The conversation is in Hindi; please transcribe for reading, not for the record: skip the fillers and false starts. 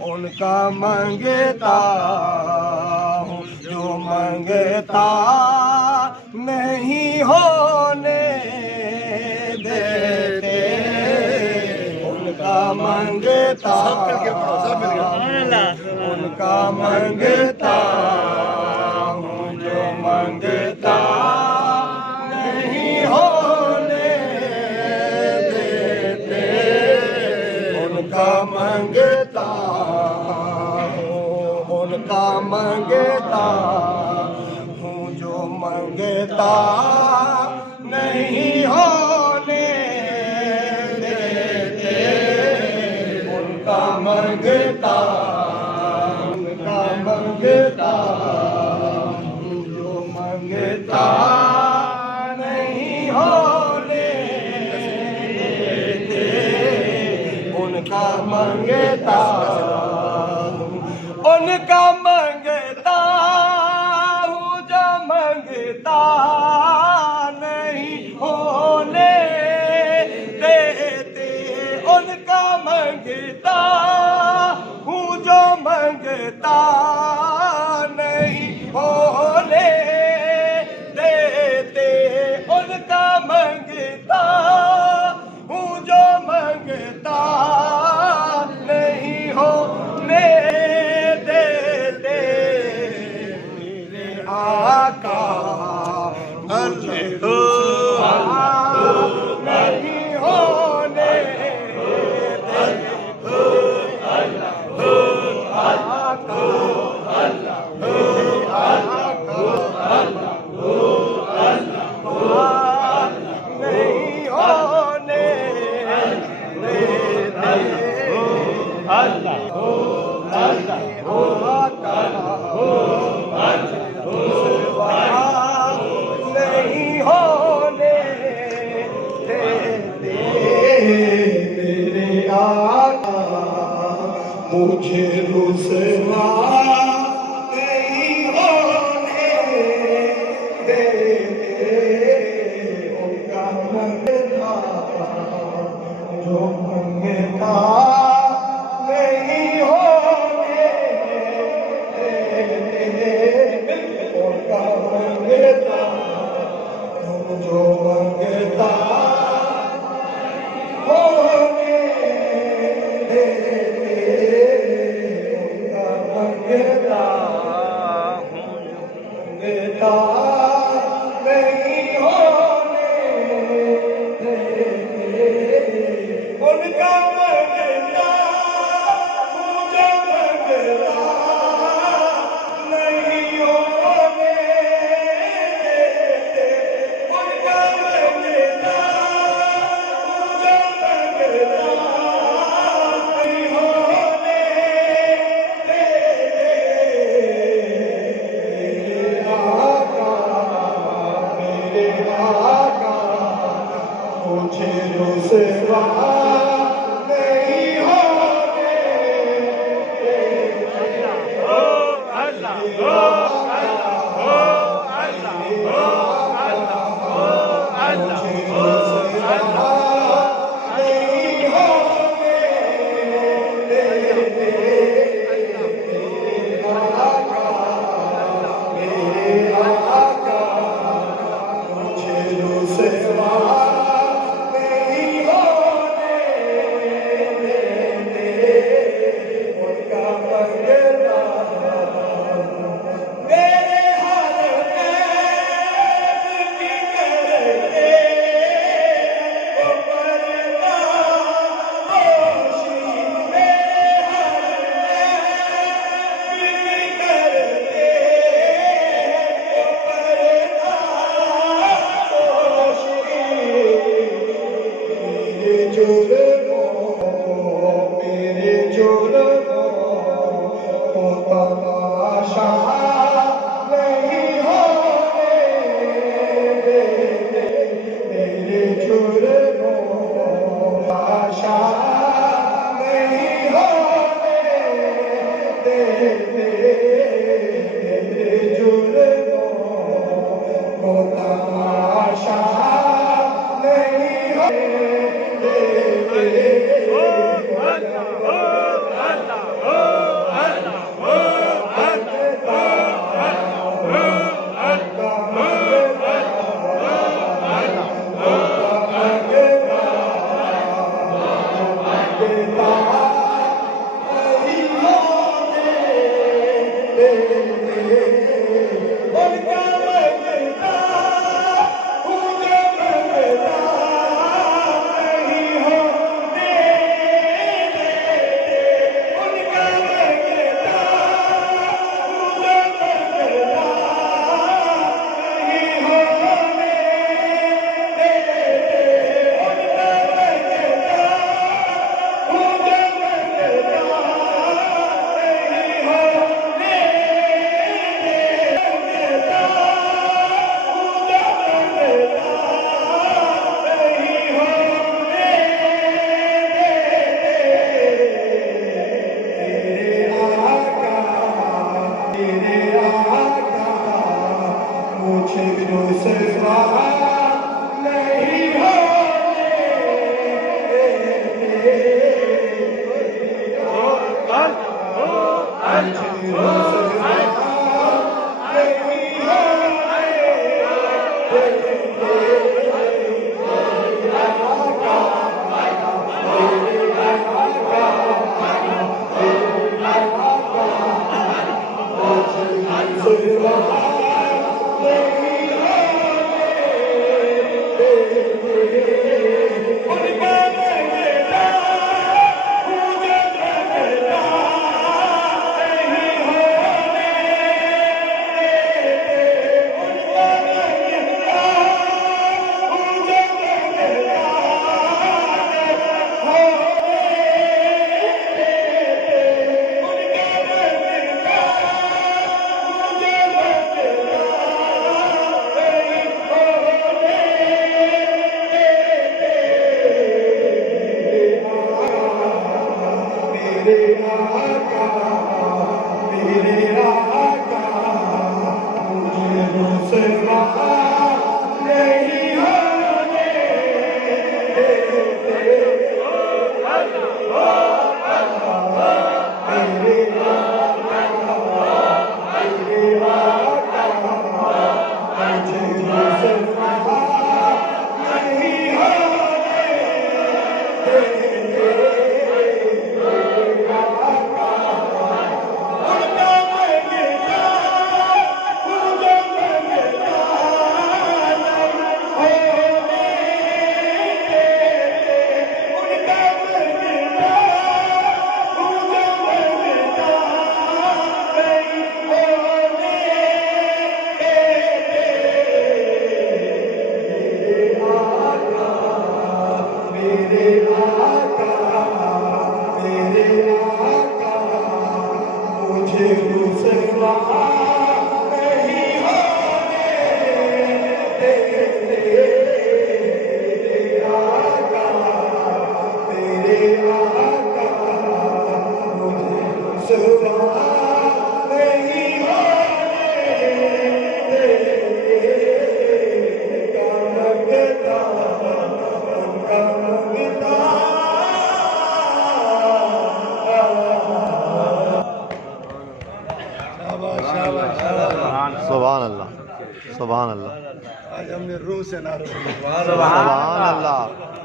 उनका मंगता हूँ जो मंगता नहीं होने देते, उनका मंगता उनका मंगता हूँ जो मंगता नहीं होने देते, उनका मंगता उनका मंगता हूँ जो मंगता नहीं होने देते, उनका मंगता मंगता जो मंगता नहीं होने देते, उनका मंगता उनका मंगता हूँ जो मंगता नहीं होने देते, उनका मंगता हूँ जो मंगता नहीं होने देते, उनका मंगता हूँ जो मंगता नहीं होने देते, मेरे आका मुझे नहीं होने देते, नहीं होने नहीं होने देते, मेरे आका मुझे रुसवा नहीं होने देते, उनका मंगता जो मंगता नहीं होने देते, उनका मंगता जो मंगता होने देते, उनका मंगता मंगता नहीं होने देते, उनका मंगता मुझे मंगता नहीं होने देते, उनका मंगता मुझे मंगता नहीं होने देते, मेरे आका मुझे रुसवा नहीं होने देते, Oh सुभान अल्लाह, सुभान अल्लाह। आज हमने रूह से नारा सुभान अल्लाह।